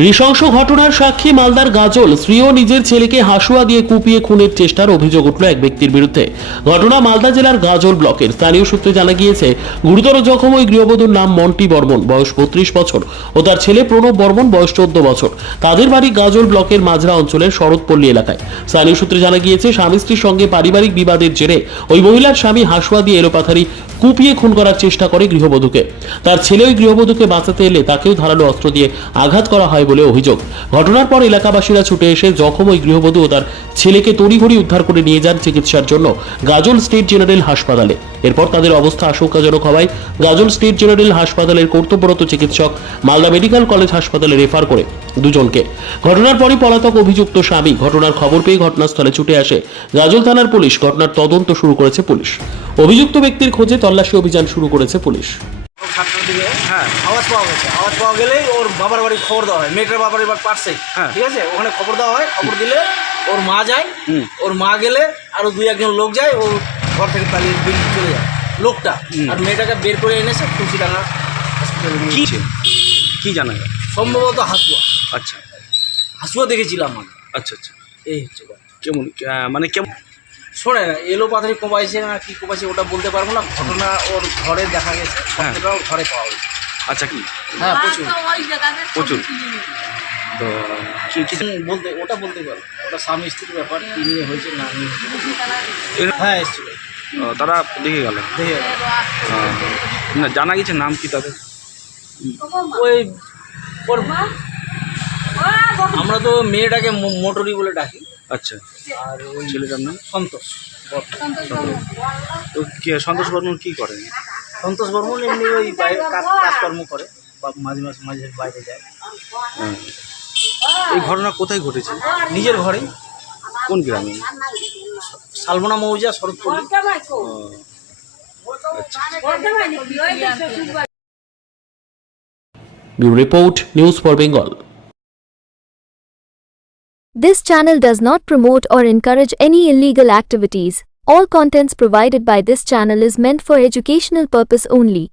নৃশংস ঘটনার সাক্ষী মালদার গাজল। স্ত্রীও নিজের ছেলেকে হাসুয়া দিয়ে কুপিয়ে খুনের চেষ্টার অভিযোগ উঠল এক ব্যক্তির বিরুদ্ধে। ঘটনা মালদা জেলার গাজল ব্লকের। স্থানীয় সূত্রে জানা গিয়েছে, গুরুতর জখম ওই গৃহবধূর নাম মন্টি বর্মন, বয়স বত্রিশ বছর, ও তার ছেলে প্রণব বর্মন, বয়স চোদ্দ বছর। তাদের বাড়ি গাজল ব্লকের মাজরা অঞ্চলের শরৎপল্লী এলাকায়। স্থানীয় সূত্রে জানা গিয়েছে, স্বামী স্ত্রীর সঙ্গে পারিবারিক বিবাদের জেরে ওই মহিলার স্বামী হাসুয়া দিয়ে এলোপাথারি কুপিয়ে খুন করার চেষ্টা করে গৃহবধূকে। তার ছেলে ওই গৃহবধূকে বাঁচাতে এলে তাকেও ধারালো অস্ত্র দিয়ে আঘাত করা হয় বলে অভিযোগ। ঘটনার পর এলাকাবাসীরা ছুটে এসে জখম ওই গৃহবধূ ও তার ছেলেকে তড়িঘড়ি উদ্ধার করে নিয়ে যান চিকিৎসার জন্য গাজল স্টেট জেনারেল হাসপাতালে। এরপর তাদের অবস্থা আশঙ্কাজনক হওয়ায় গাজল স্টেট জেনারেল হাসপাতালের কর্তব্যরত চিকিৎসক মালদা মেডিকেল কলেজ হাসপাতালে রেফার করে দুজনকে। ঘটনার পরই পলাতক অভিযুক্ত স্বামী ঘটনার খবর পেয়ে ঘটনাস্থলে ছুটে আসে। গাজল থানার পুলিশ ঘটনার তদন্ত শুরু করেছে পুলিশ। অভিযুক্ত ব্যক্তির খোঁজে তল্লাশি অভিযান শুরু করেছে পুলিশ। হ্যাঁ আওয়াজ পাওয়া গেছে। আওয়াজ পাওয়া গেলেই ওর বাবার বাড়ি খবর দেওয়া হয়। মেয়েটার বাবার এবার পারছে। হ্যাঁ। ঠিক আছে? ওখানে খবর দেওয়া হয় খবর দিলে ওর মা যায়। ওর মা গেলে আরও দুই একজন লোক যায় ও ঘর থেকে পালিয়ে বেরিয়ে চলে যায়। লোকটা আর মেয়েটাকে বের করে এনেছে খুশিডাঙ্গা হসপিটালে নিয়ে কি? গেছে। জানা যায় সম্ভবত হাসুয়া। আচ্ছা। হাসুয়া দেখেছিলাম আমি। আচ্ছা আচ্ছা। এই হচ্ছে কেমন? মানে কেমন? শোনে না এলো পাথারি কোপাইছে না কি কোপাইছে ওটা বলতে পারব না। ঘটনা ওর ঘরে দেখা গেছে। হ্যাঁ। ঘরে পাওয়া গেছে। আচ্ছা কি? হ্যাঁ প্রচুর। প্রচুর। তো কি কি? বলতে ওটা বলতে পারো ওটা স্বামী স্ত্রীর ব্যাপার কি নিয়ে হয়েছে না নিয়ে হ্যাঁ এসেছিল। তারা দেখে গেল। দেখে না জানা গেছে নাম কি তাদের? ওই ওর আমরা তো মেয়েটাকে মোটরি বলে ডাকি। আচ্ছা। আর ওই ছেলেটার নাম? সন্তোষ তো সন্তোষ বর্মন কি করেন সন্তোষ বর্মন এমনি ওই বাইরে কাজ- কাজকর্ম করে বা মাঝে মাঝে মাঝে বাইরে যায়। হ্যাঁ। এই ঘটনা কোথায় ঘটেছে? নিজের ঘরেই। কোন গ্রামে? শালবনা মৌজা Sharatpalli bureau report news for Bengal This channel does not promote or encourage any illegal activities. All contents provided by this channel is meant for educational purpose only.